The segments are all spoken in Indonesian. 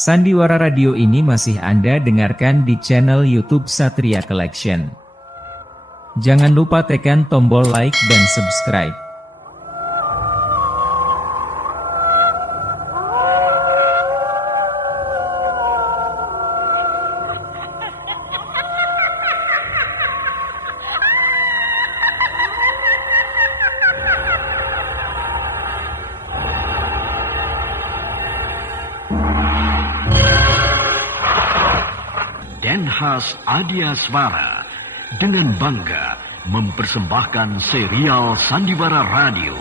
Sandiwara Radio ini masih Anda dengarkan di channel YouTube Satria Collection. Jangan lupa tekan tombol like dan subscribe. Denhas Adiaswara dengan bangga mempersembahkan serial Sandiwara Radio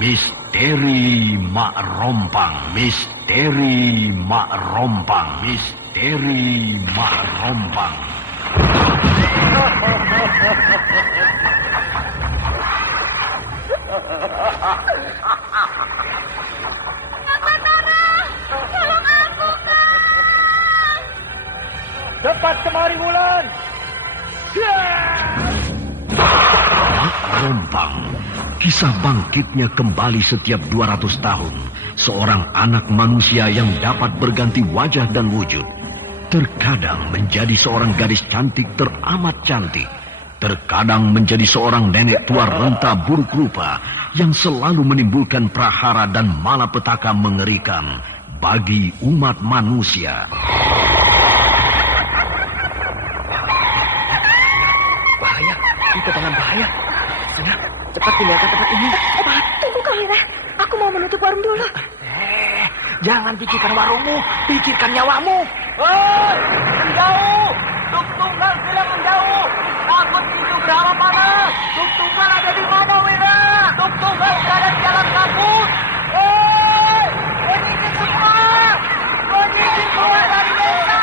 Misteri Mak Rompang, Misteri Mak Rompang, Misteri Mak Rompang. Cepat kemari, Wulan! Mak Rompang, kisah bangkitnya kembali setiap 200 tahun. Seorang anak manusia yang dapat berganti wajah dan wujud. Terkadang menjadi seorang gadis cantik teramat cantik. Terkadang menjadi seorang nenek tua renta buruk rupa yang selalu menimbulkan prahara dan malapetaka mengerikan bagi umat manusia. Kebangan bahaya. Sudah, cepat tinggalkan tempat ini. Cepat. Tunggu, Kamira. Aku mau menutup warung dulu. Jangan pikirkan warungmu, pikirkan nyawamu. Hei, menjauh. Tuk Tunggal sudah menjauh. Takut itu berapa panas. Tuk Tunggal ada di mana, Wira? Tuk Tunggal berada di jalan kabut. Hei, ini semua. Kondisi keluar dari desa.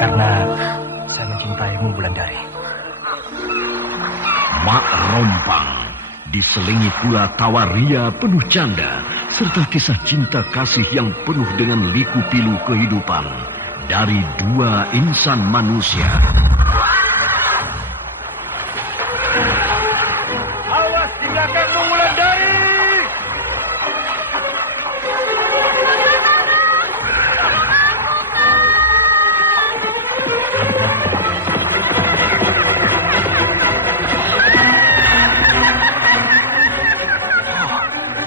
Karena saya mencintaimu, Wulandari. Mak Rompang diselingi pula tawa ria penuh canda serta kisah cinta kasih yang penuh dengan liku-pilu kehidupan dari dua insan manusia. Awas di belakangmu, Wulandari!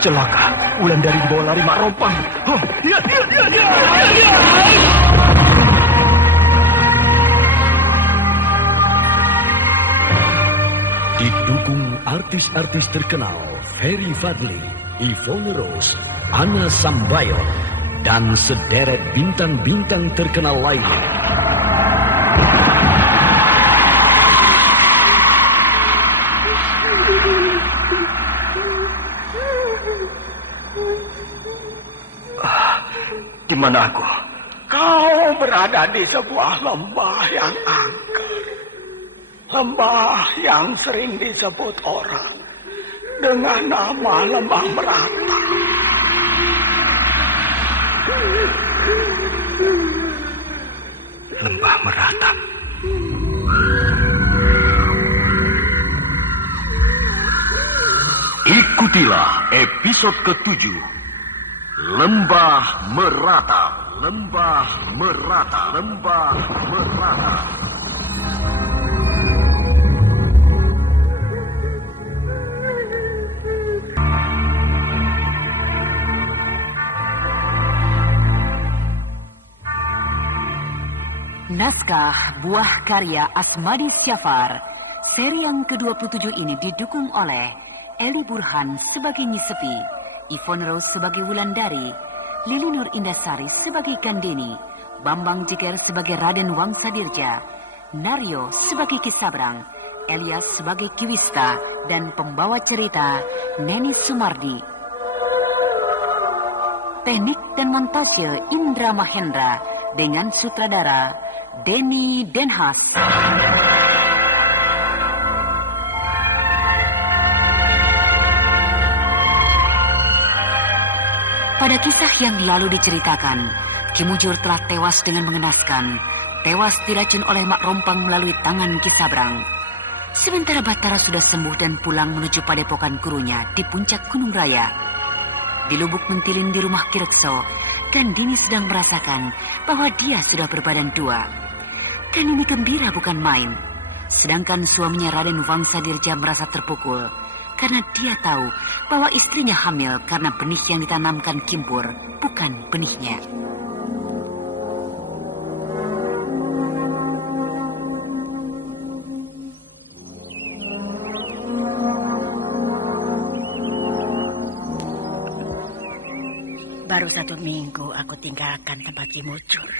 Celaka, Wulandari dibawa lari Mak Rompang. Didukung artis-artis terkenal Ferry Fadli, Yvonne Rose, Anna Sambayon, dan sederet bintang-bintang terkenal lainnya. Di mana aku? Kau berada di sebuah lembah yang angker. Lembah yang sering disebut orang dengan nama Lembah Meratap. Lembah Meratap. Ikutilah episode ke-7. Lembah Meratap, Lembah Meratap, Lembah Meratap. Naskah buah karya Asmadi Syafar. Seri yang ke-27 ini didukung oleh Eli Burhan sebagai Nyi Sepi, Yvonne Rose sebagai Wulandari, Lili Nur Indasari sebagai Kandeni, Bambang Jeger sebagai Raden Wangsadirja, Naryo sebagai Kisabrang, Elias sebagai Kiwista, dan pembawa cerita Neni Sumardi. Teknik dan montase Indra Mahendra dengan sutradara Denny Denhas. Pada kisah yang lalu diceritakan, Ki Mujur telah tewas dengan mengenaskan. Tewas diracun oleh Mak Rompang melalui tangan Ki Sabrang. Sementara Batara sudah sembuh dan pulang menuju padepokan gurunya di puncak Gunung Raya. Di lubuk mentilin di rumah Ki Rekso, Gandini sedang merasakan bahwa dia sudah berbadan tua. Gandini gembira bukan main. Sedangkan suaminya Raden Wangsadirja merasa terpukul karena dia tahu bahwa istrinya hamil karena benih yang ditanamkan Kimpur bukan benihnya. Baru 1 minggu aku tinggalkan tempat Ki Mujur.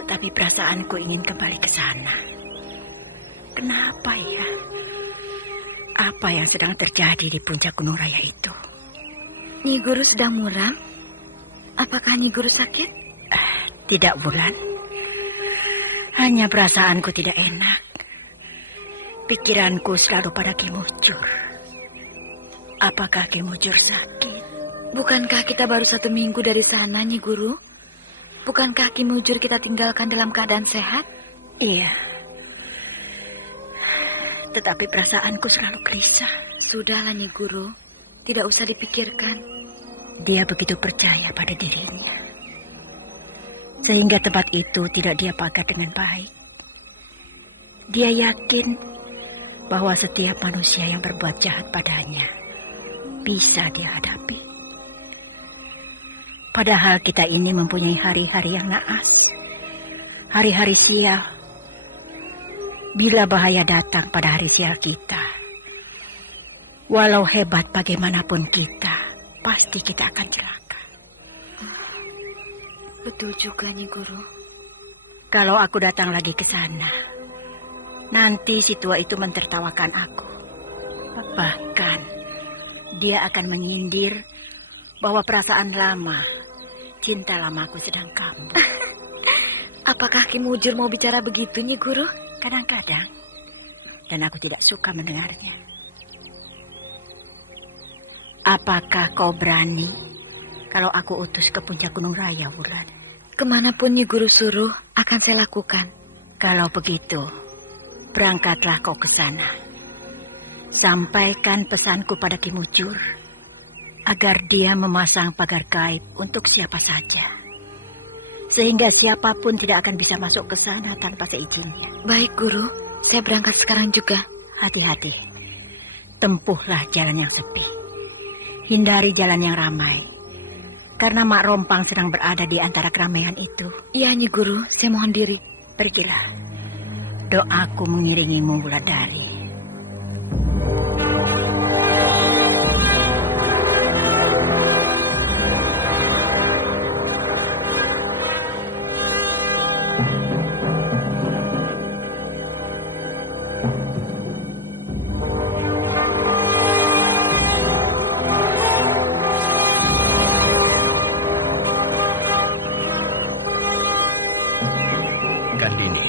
Tetapi perasaanku ingin kembali ke sana. Kenapa ya? Apa yang sedang terjadi di puncak Gunung Raya itu? Nyi Guru sedang muram? Apakah Nyi Guru sakit? Tidak, Wulan. Hanya perasaanku tidak enak. Pikiranku selalu pada Ki Mujur. Apakah Ki Mujur sakit? Bukankah kita baru 1 minggu dari sana, Nyi Guru? Bukankah Ki Mujur kita tinggalkan dalam keadaan sehat? Iya. Tetapi perasaanku selalu gelisah. Sudahlah, Nyi Guru. Tidak usah dipikirkan. Dia begitu percaya pada dirinya. Sehingga tempat itu tidak dia pagar dengan baik. Dia yakin bahwa setiap manusia yang berbuat jahat padanya bisa dia hadapi. Padahal kita ini mempunyai hari-hari yang naas. Hari-hari sial. Bila bahaya datang pada hari sial kita, walau hebat bagaimanapun kita, pasti kita akan celaka. Betul juga, Nyi Guru. Kalau aku datang lagi ke sana, nanti si tua itu mentertawakan aku. Bahkan, dia akan menyindir bahwa perasaan lama, cinta lamaku sedang kambuh. Apakah Ki Mujur mau bicara begitu, Nyi Guru? Kadang-kadang. Dan aku tidak suka mendengarnya. Apakah kau berani kalau aku utus ke puncak Gunung Raya, Wulan? Kemanapun Nyi Guru suruh, akan saya lakukan. Kalau begitu, berangkatlah kau ke sana. Sampaikan pesanku pada Ki Mujur agar dia memasang pagar gaib untuk siapa saja. Sehingga siapapun tidak akan bisa masuk ke sana tanpa seizinnya. Baik, Guru. Saya berangkat sekarang juga. Hati-hati. Tempuhlah jalan yang sepi. Hindari jalan yang ramai. Karena Mak Rompang sedang berada di antara keramaian itu. Iya, Nyi Guru. Saya mohon diri. Pergilah. Doaku mengiringimu, Wulandari. Gandini,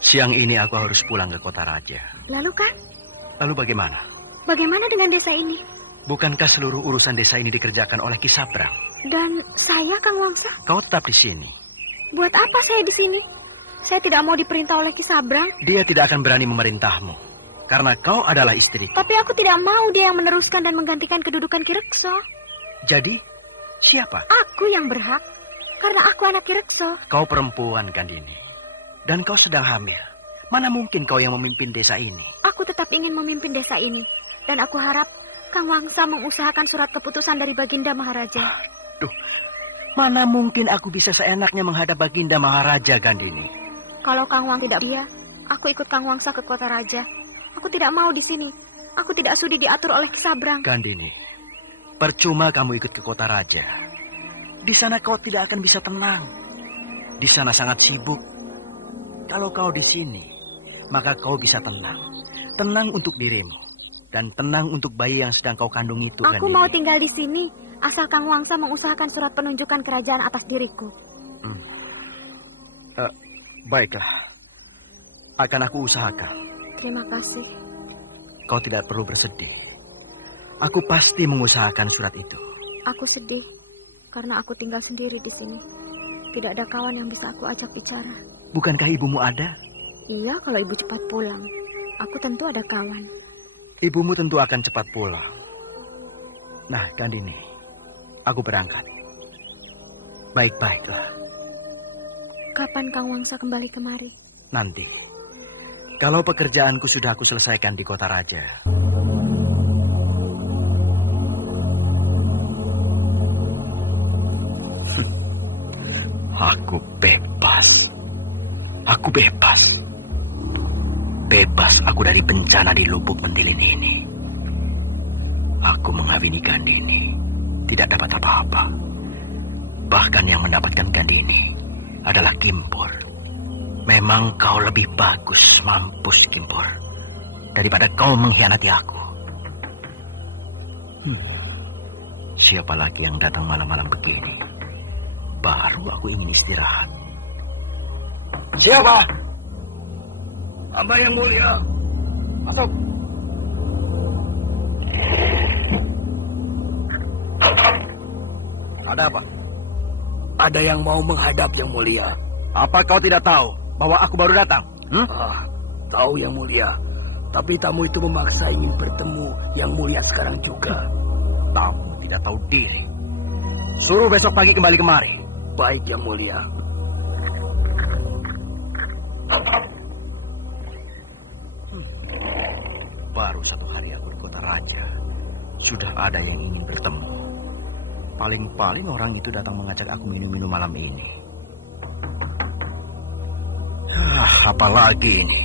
siang ini aku harus pulang ke kota raja. Lalu kan? Lalu bagaimana? Bagaimana dengan desa ini? Bukankah seluruh urusan desa ini dikerjakan oleh Ki Sabrang? Dan saya, Kang Wangsa? Kau tetap di sini. Buat apa saya di sini? Saya tidak mau diperintah oleh Ki Sabrang. Dia tidak akan berani memerintahmu. Karena kau adalah istri. Tapi aku tidak mau dia yang meneruskan dan menggantikan kedudukan Ki Rekso. Jadi, siapa? Aku yang berhak. Karena aku anak Ki Rekso. Kau perempuan, Gandini. Dan kau sedang hamil. Mana mungkin kau yang memimpin desa ini? Aku tetap ingin memimpin desa ini. Dan aku harap Kang Wangsa mengusahakan surat keputusan dari Baginda Maharaja. Duh, mana mungkin aku bisa seenaknya menghadap Baginda Maharaja, Gandini? Kalau Kang Wang tidak dia, aku ikut Kang Wangsa ke kota raja. Aku tidak mau di sini. Aku tidak sudi diatur oleh Ki Sabrang. Gandini, percuma kamu ikut ke kota raja. Di sana kau tidak akan bisa tenang. Di sana sangat sibuk. Kalau kau di sini, maka kau bisa tenang. Tenang untuk dirimu. Dan tenang untuk bayi yang sedang kau kandung itu. Aku Gandini. mau tinggal di sini. Asal Kang Wangsa mengusahakan surat penunjukan kerajaan atas diriku. Baiklah. Akan aku usahakan. Terima kasih. Kau tidak perlu bersedih. Aku pasti mengusahakan surat itu. Aku sedih karena aku tinggal sendiri di sini. Tidak ada kawan yang bisa aku ajak bicara. Bukankah ibumu ada? Iya, kalau ibu cepat pulang, aku tentu ada kawan. Ibumu tentu akan cepat pulang. Nah, Gandini, aku berangkat. Baik-baiklah. Kapan Kang Wangsa kembali kemari? Nanti. Kalau pekerjaanku sudah aku selesaikan di kota raja. Aku bebas. Aku bebas. Bebas aku dari bencana di Lubuk Mentilin ini. Aku mengawini Gandini. Tidak dapat apa-apa. Bahkan yang mendapatkan Gandini adalah Kimpur. Memang kau lebih bagus, mampus Kimpur, daripada kau mengkhianati aku. Siapa lagi yang datang malam-malam begini? Baru aku ingin istirahat. Siapa? Hamba yang mulia. Masuk. Ada apa? Ada yang mau menghadap yang mulia. Apa kau tidak tahu bahwa aku baru datang? Tahu yang mulia. Tapi tamu itu memaksa ingin bertemu yang mulia sekarang juga. Tamu tidak tahu diri. Suruh besok pagi kembali kemari. Baik yang mulia. Baru 1 hari aku di kota raja. Sudah ada yang ingin bertemu. Paling-paling orang itu datang mengajak aku minum-minum malam ini. Apalagi ini?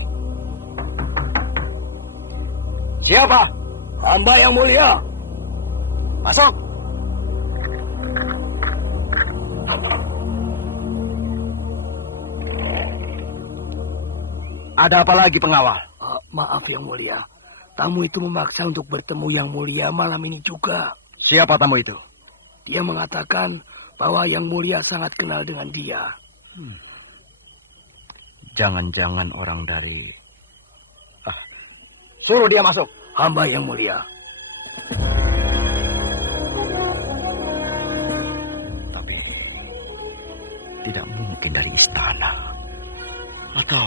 Siapa? Hamba yang mulia. Masuk. Ada apa lagi pengawal? Maaf yang mulia. Tamu itu memaksa untuk bertemu yang mulia malam ini juga. Siapa tamu itu? Dia mengatakan bahwa yang mulia sangat kenal dengan dia. Jangan-jangan orang dari... Suruh dia masuk. Hamba yang mulia. Tapi tidak mungkin dari istana. Atau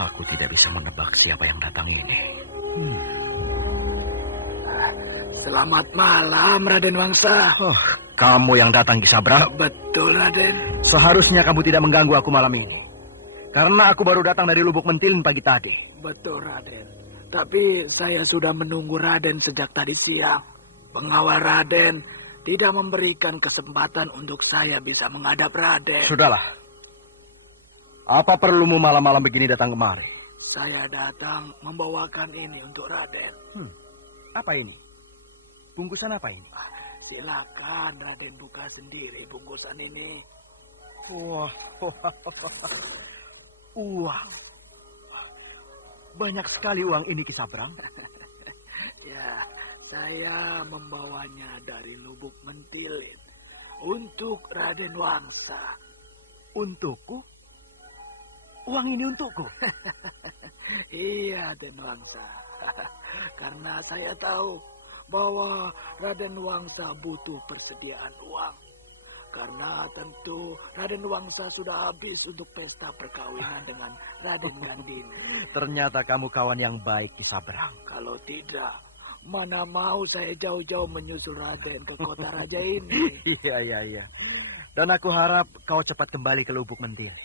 aku tidak bisa menebak siapa yang datang ini. Selamat malam, Raden Wangsa. Kamu yang datang, Kisabrang? Betul, Raden. Seharusnya kamu tidak mengganggu aku malam ini. Karena aku baru datang dari Lubuk Mentilin pagi tadi. Betul, Raden. Tapi saya sudah menunggu Raden sejak tadi siang. Pengawal Raden tidak memberikan kesempatan untuk saya bisa menghadap Raden. Sudahlah. Apa perlumu malam-malam begini datang kemari? Saya datang membawakan ini untuk Raden. Apa ini? Bungkusan apa ini? Silakan Raden buka sendiri bungkusan ini. Wah. Uang. Banyak sekali uang ini, Kisabrang. Ya, saya membawanya dari Lubuk Mentilin untuk Raden Wangsa. Untukku? Uang ini untukku? Iya, Raden Wangsa. Karena saya tahu bahwa Raden Wangsa butuh persediaan uang. Karena tentu Raden Wangsa sudah habis untuk pesta perkawinan dengan Raden Gandini. Ternyata kamu kawan yang baik, Kisabrang. Kalau tidak, mana mau saya jauh-jauh menyusul Raden ke kota raja ini. Iya. Dan aku harap kau cepat kembali ke Lubuk Mentilin.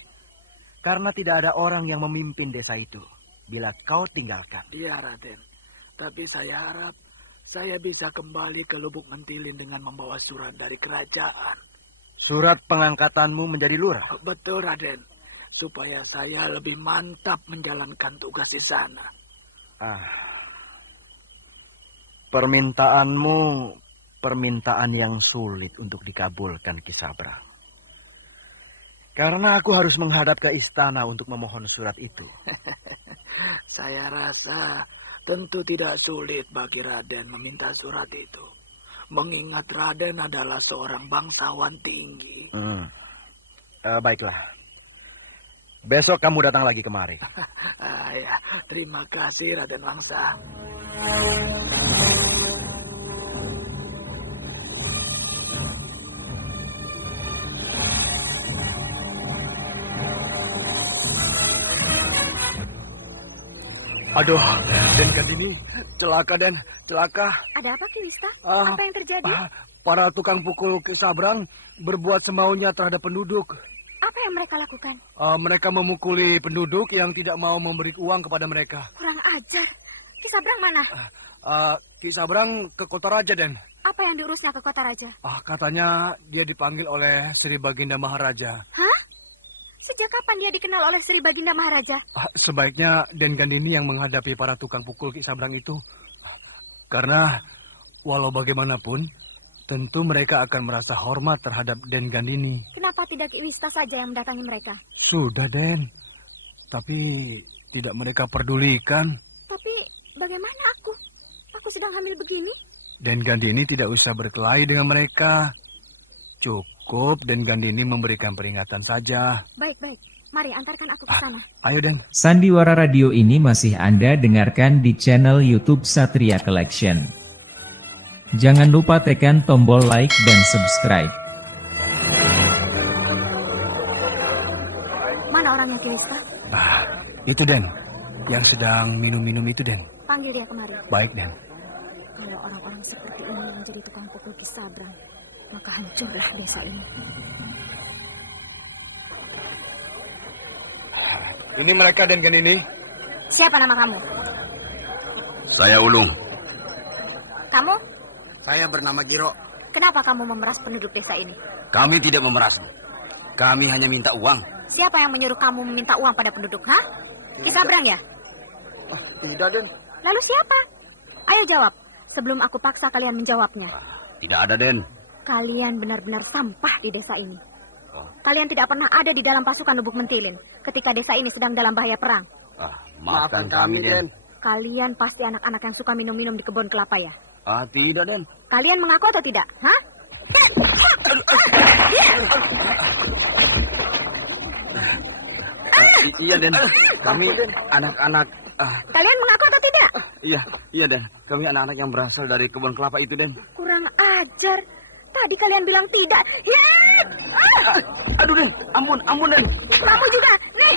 Karena tidak ada orang yang memimpin desa itu bila kau tinggalkan. Iya, Raden. Tapi saya harap saya bisa kembali ke Lubuk Mentilin dengan membawa surat dari kerajaan. Surat pengangkatanmu menjadi lurah? Betul, Raden. Supaya saya lebih mantap menjalankan tugas di sana. Permintaanmu permintaan yang sulit untuk dikabulkan, Kisabrang. Karena aku harus menghadap ke istana untuk memohon surat itu. Saya rasa tentu tidak sulit bagi Raden meminta surat itu. Mengingat Raden adalah seorang bangsawan tinggi. Baiklah. Besok kamu datang lagi kemari. Ya, terima kasih Raden Wangsa. Aduh, Den Gandini, celaka Den, celaka. Ada apa Ki Wista? Ah, Apa yang terjadi? Para tukang pukul Ki Sabrang berbuat semaunya terhadap penduduk. Apa yang mereka lakukan? Mereka memukuli penduduk yang tidak mau memberi uang kepada mereka. Kurang ajar. Ki Sabrang mana? Ki Sabrang ke kota raja, Den. Apa yang diurusnya ke kota raja? Katanya dia dipanggil oleh Sri Baginda Maharaja. Hah? Sejak kapan dia dikenal oleh Sri Baginda Maharaja? Sebaiknya Den Gandini yang menghadapi para tukang pukul Ki Sabrang itu. Karena walau bagaimanapun, tentu mereka akan merasa hormat terhadap Den Gandini. Kenapa tidak Ki Wista saja yang mendatangi mereka? Sudah, Den. Tapi tidak mereka pedulikan. Tapi bagaimana aku? Aku sedang hamil begini. Den Gandini tidak usah berkelahi dengan mereka. Cukup Den Gandini memberikan peringatan saja. Baik. Mari antarkan aku ke sana. Ayo, Den. Sandiwara Radio ini masih Anda dengarkan di channel YouTube Satria Collection. Jangan lupa tekan tombol like dan subscribe. Mana orangnya Ki Wista? Itu Den. Yang sedang minum-minum itu, Den. Panggil dia kemari. Baik, Den. Kalau orang-orang seperti ini menjadi tukang pukul Ki Sabrang, maka hancurlah desa ini. Ini mereka, Den Gandini. Siapa nama kamu? Saya Ulung. Kamu? Saya bernama Giro. Kenapa kamu memeras penduduk desa ini? Kami tidak memeras. Kami hanya minta uang. Siapa yang menyuruh kamu meminta uang pada penduduk, ha? Ki Sabrang ya? Tidak, Den. Lalu siapa? Ayo jawab, sebelum aku paksa kalian menjawabnya. Tidak ada, Den. Kalian benar-benar sampah di desa ini. Kalian tidak pernah ada di dalam pasukan Lubuk Mentilin ketika desa ini sedang dalam bahaya perang. Maafkan kami, Den. Kalian pasti anak-anak yang suka minum-minum di kebun kelapa ya? Tidak, Den. Kalian mengaku atau tidak? Hah? Iya, Den. Kami anak-anak. Kalian mengaku atau tidak? Iya, Den. Kami anak-anak yang berasal dari kebun kelapa itu, Den. Kurang ajar. Tadi kalian bilang tidak. Aduh, Den. Ampun, Den. Kamu juga. Nih.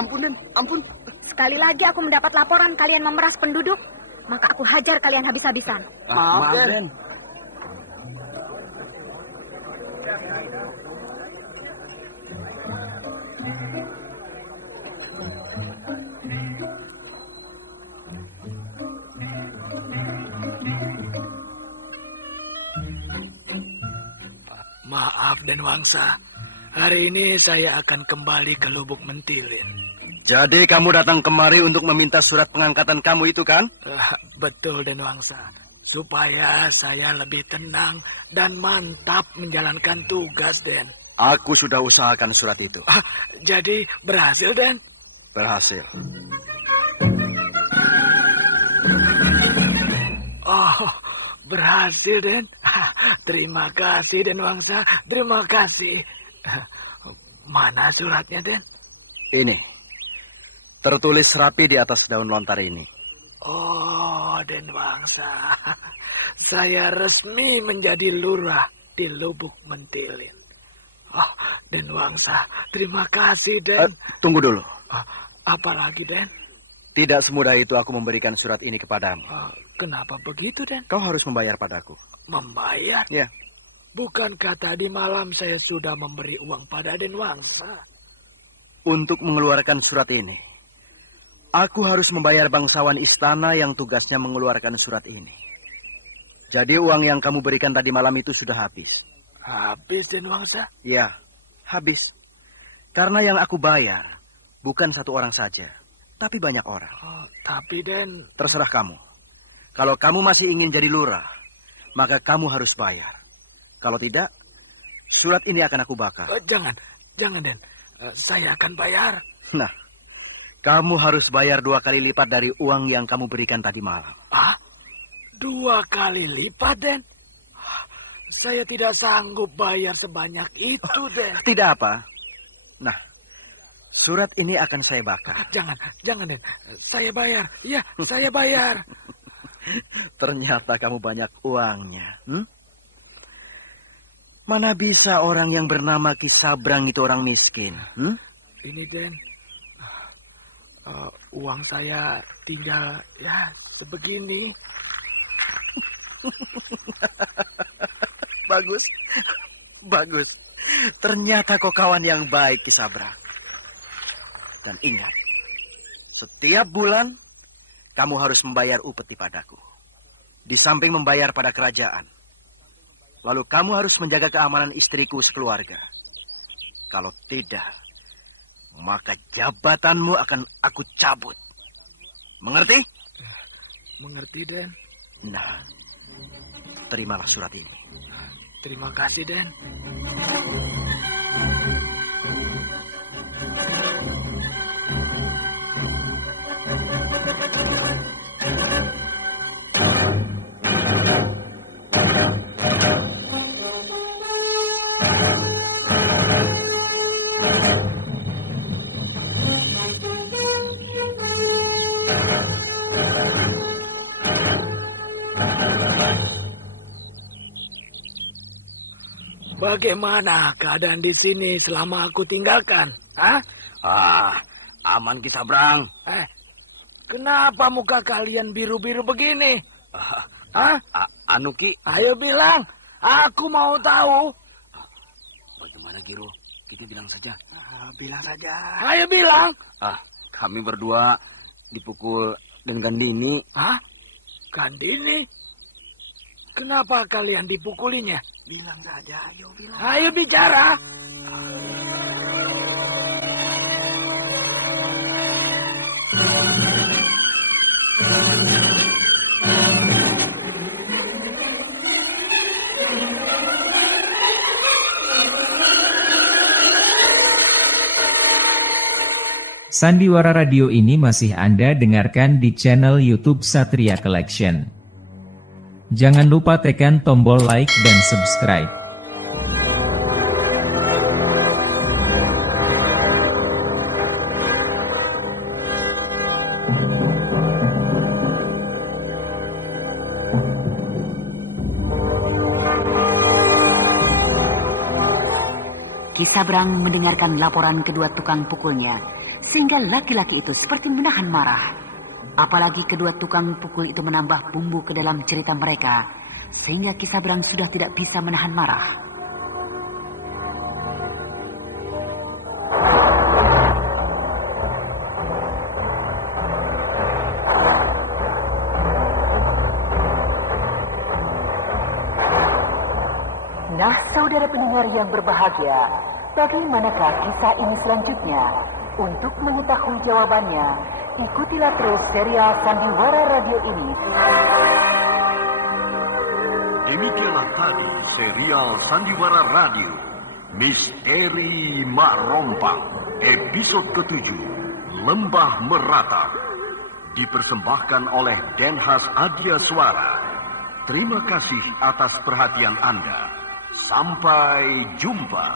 Ampun, Den. Ampun. Sekali lagi aku mendapat laporan kalian memeras penduduk, maka aku hajar kalian habis-habisan. Maaf, Den. Maaf, Den Wangsa. Hari ini saya akan kembali ke Lubuk Mentilin. Jadi kamu datang kemari untuk meminta surat pengangkatan kamu itu, kan? Betul, Den Wangsa. Supaya saya lebih tenang dan mantap menjalankan tugas, Den. Aku sudah usahakan surat itu. Jadi berhasil, Den? Berhasil. Oh, berhasil, Den. Terima kasih, Den Wangsa. Terima kasih. Mana suratnya, Den? Ini. Tertulis rapi di atas daun lontar ini. Oh, Den Wangsa. Saya resmi menjadi lurah di Lubuk Mentilin. Oh, Den Wangsa. Terima kasih, Den. Tunggu dulu. Apa lagi, Den? Tidak semudah itu aku memberikan surat ini kepadamu. Kenapa begitu, Den? Kau harus membayar padaku. Membayar? Ya. Bukankah tadi malam saya sudah memberi uang pada Den Wangsa? Untuk mengeluarkan surat ini, aku harus membayar bangsawan istana yang tugasnya mengeluarkan surat ini. Jadi uang yang kamu berikan tadi malam itu sudah habis. Habis, Den Wangsa? Ya, habis. Karena yang aku bayar bukan satu orang saja, tapi banyak orang. Tapi, Den... Terserah kamu. Kalau kamu masih ingin jadi lurah, maka kamu harus bayar. Kalau tidak, surat ini akan aku bakar. Jangan, Den. Saya akan bayar. Nah, kamu harus bayar 2 kali lipat dari uang yang kamu berikan tadi malam. 2 kali lipat, Den? Saya tidak sanggup bayar sebanyak itu, Den. Tidak apa. Nah, surat ini akan saya bakar. Jangan, Den. Saya bayar. Iya, saya bayar. Ternyata kamu banyak uangnya. Mana bisa orang yang bernama Ki Sabrang itu orang miskin? Ini, Den. Uang saya tinggal ya sebegini. Bagus, bagus. Ternyata kau kawan yang baik, Ki Sabrang. Dan ingat, setiap bulan kamu harus membayar upeti padaku. Di samping membayar pada kerajaan. Lalu kamu harus menjaga keamanan istriku sekeluarga. Kalau tidak, maka jabatanmu akan aku cabut. Mengerti? Mengerti, Den. Nah, terimalah surat ini. Terima kasih, Den. Bagaimana keadaan di sini selama aku tinggalkan? Hah? Aman, Ki Sabrang. Kenapa muka kalian biru-biru begini? Hah? Anu, Ki. Ayo bilang, aku mau tahu. Bagaimana, Giro? Kita bilang saja. Bilang saja. Ayo bilang. Kami berdua dipukul dengan Gandini. Hah? Gandini? Kenapa kalian dipukulinya? Bilang saja, ayo bilang. Ayo bicara. Sandiwara Radio ini masih Anda dengarkan di channel YouTube Satria Collection. Jangan lupa tekan tombol like dan subscribe. Ki Sabrang mendengarkan laporan kedua tukang pukulnya, sehingga laki-laki itu seperti menahan marah. Apalagi kedua tukang pukul itu menambah bumbu ke dalam cerita mereka, sehingga Ki Sabrang sudah tidak bisa menahan marah. Nah, saudara pendengar yang berbahagia, bagaimanakah kisah ini selanjutnya? Untuk mengetahui jawabannya, ikutilah terus serial Sandiwara Radio ini. Demikianlah tadi serial Sandiwara Radio Misteri Mak Rompang episode ke-7 Lembah Meratap, dipersembahkan oleh Denhas Adia Suara. Terima kasih atas perhatian Anda. Sampai jumpa.